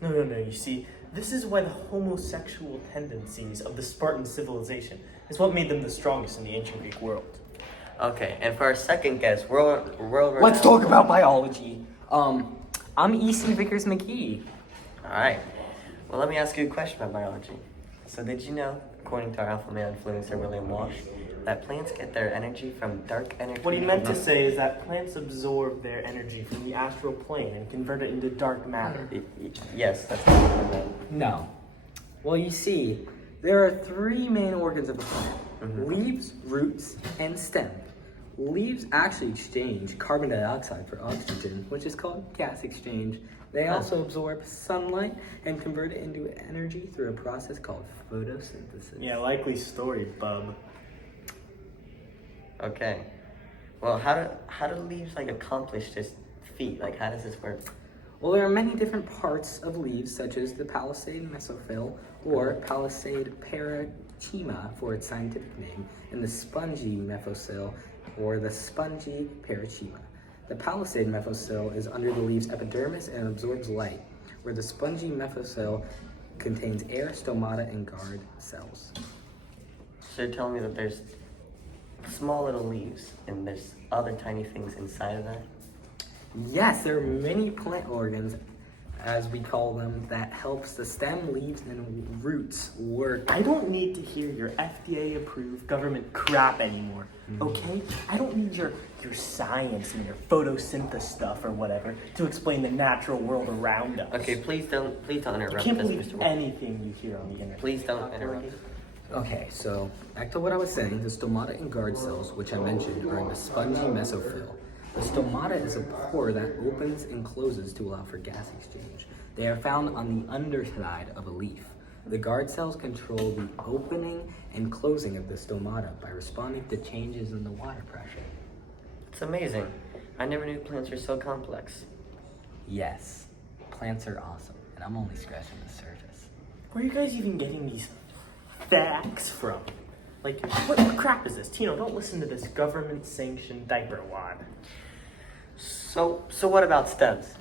No. You see, this is why the homosexual tendencies of the Spartan civilization is what made them the strongest in the ancient Greek world. Okay, and for our second guest, world Let's talk about biology. I'm E.C. Vickers McGee. All right. Well, let me ask you a question about biology. So, did you know, according to our alpha male influencer William Walsh, that plants get their energy from dark energy? What he meant to say is that plants absorb their energy from the astral plane and convert it into dark matter. Yes, that's what I meant. No. Well, you see, there are three main organs of a plant. Leaves, roots, and stem. Leaves actually exchange carbon dioxide for oxygen, which is called gas exchange. They also absorb sunlight and convert it into energy through a process called photosynthesis. Yeah, likely story, bub. Okay. Well, how do leaves accomplish this feat? How does this work? Well, there are many different parts of leaves, such as the palisade mesophyll or palisade parachema for its scientific name, and the spongy mesophyll or the spongy parachema. The palisade mesophyll is under the leaf's epidermis and absorbs light, where the spongy mesophyll contains air, stomata, and guard cells. So you're telling me that there's small little leaves and there's other tiny things inside of that? Yes, there are many plant organs, as we call them, that helps the stem, leaves, and roots work. I don't need to hear your FDA-approved government crap anymore, okay? I don't need your science and your photosynthesis stuff or whatever to explain the natural world around us. Okay, please don't interrupt. You can't this, believe Mr. Wolf. anything you hear on the internet. Please don't interrupt. Okay, so back to what I was saying. The stomata and guard cells, which I mentioned, are in the spongy mesophyll. The stomata is a pore that opens and closes to allow for gas exchange. They are found on the underside of a leaf. The guard cells control the opening and closing of the stomata by responding to changes in the water pressure. It's amazing. I never knew plants were so complex. Yes, plants are awesome, and I'm only scratching the surface. Where are you guys even getting these facts from? What crap is this? Tino, don't listen to this government-sanctioned diaper wad. So what about stems?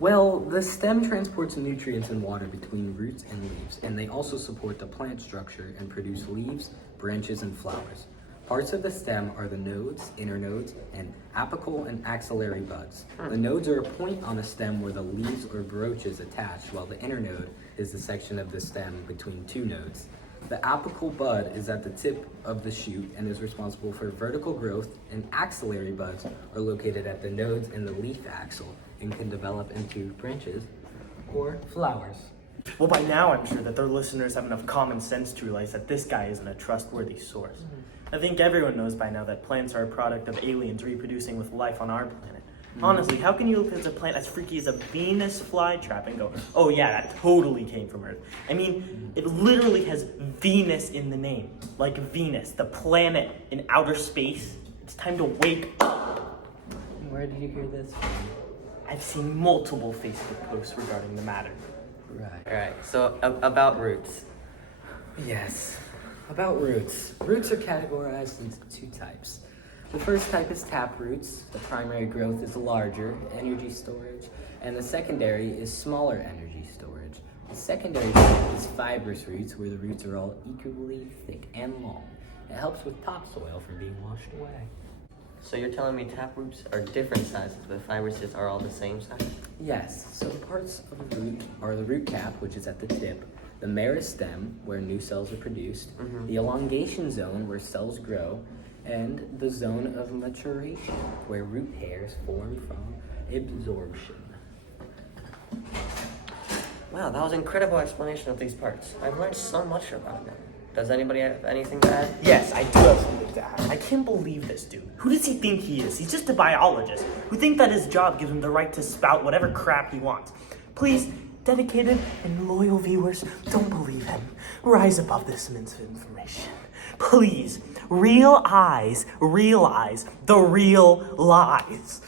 Well, the stem transports nutrients and water between roots and leaves, and they also support the plant structure and produce leaves, branches, and flowers. Parts of the stem are the nodes, internodes, and apical and axillary buds. The nodes are a point on a stem where the leaves or brooches attach, while the internode is the section of the stem between two nodes. The apical bud is at the tip of the shoot and is responsible for vertical growth, and axillary buds are located at the nodes in the leaf axil and can develop into branches or flowers. Well, by now I'm sure that their listeners have enough common sense to realize that this guy isn't a trustworthy source. I think everyone knows by now that plants are a product of aliens reproducing with life on our planet. Honestly, how can you look at a plant as freaky as a Venus flytrap and go, oh yeah, that totally came from Earth? I mean, it literally has Venus in the name. Like Venus, the planet in outer space. It's time to wake up. Where did you hear this from? I've seen multiple Facebook posts regarding the matter. Right. Alright, so about roots. Yes. About roots. Roots are categorized into two types. The first type is tap roots. The primary growth is larger, energy storage, and the secondary is smaller energy storage. The secondary type is fibrous roots, where the roots are all equally thick and long. It helps with topsoil from being washed away. So you're telling me tap roots are different sizes, but fibruses are all the same size? Yes, so the parts of a root are the root cap, which is at the tip, the meristem, where new cells are produced, the elongation zone, where cells grow, and the zone of maturation, where root hairs form from absorption. Wow, that was an incredible explanation of these parts. I've learned so much about them. Does anybody have anything to add? Yes, I do have something to add. I can't believe this dude. Who does he think he is? He's just a biologist who thinks that his job gives him the right to spout whatever crap he wants. Please, dedicated and loyal viewers, don't believe him. Rise above this misinformation. Please, real eyes realize the real lies.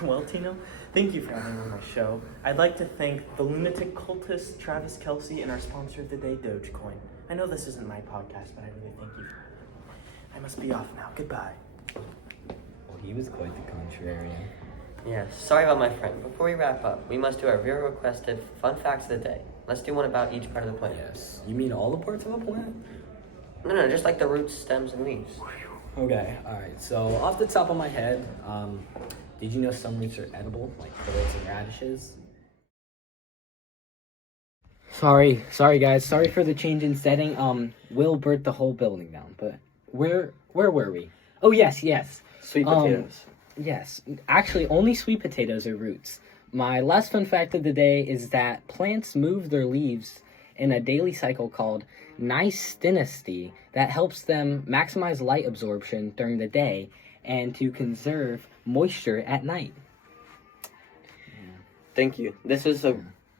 Well, Tino, thank you for having me on my show. I'd like to thank the lunatic cultist Travis Kelsey and our sponsor of the day, Dogecoin. I know this isn't my podcast, but I really thank you for it. I must be off now. Goodbye. Well, he was quite the contrarian. Yes, sorry about my friend. Before we wrap up, we must do our viewer requested fun facts of the day. Let's do one about each part of the plant. Yes. You mean all the parts of a plant? No, just like the roots, stems, and leaves. Okay, alright. So, off the top of my head, did you know some roots are edible, like carrots and radishes? Sorry guys. Sorry for the change in setting. Will burnt the whole building down. But where were we? Oh, yes. Sweet potatoes. Yes, actually, only sweet potatoes are roots. My last fun fact of the day is that plants move their leaves in a daily cycle called nysteinicity that helps them maximize light absorption during the day and to conserve moisture at night. Thank you. This was a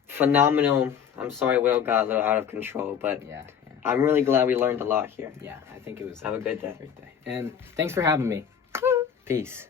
phenomenal. I'm sorry, Will got a little out of control, but Yeah, I'm really glad we learned a lot here. I think it was Have a good day. great day. And thanks for having me. Peace.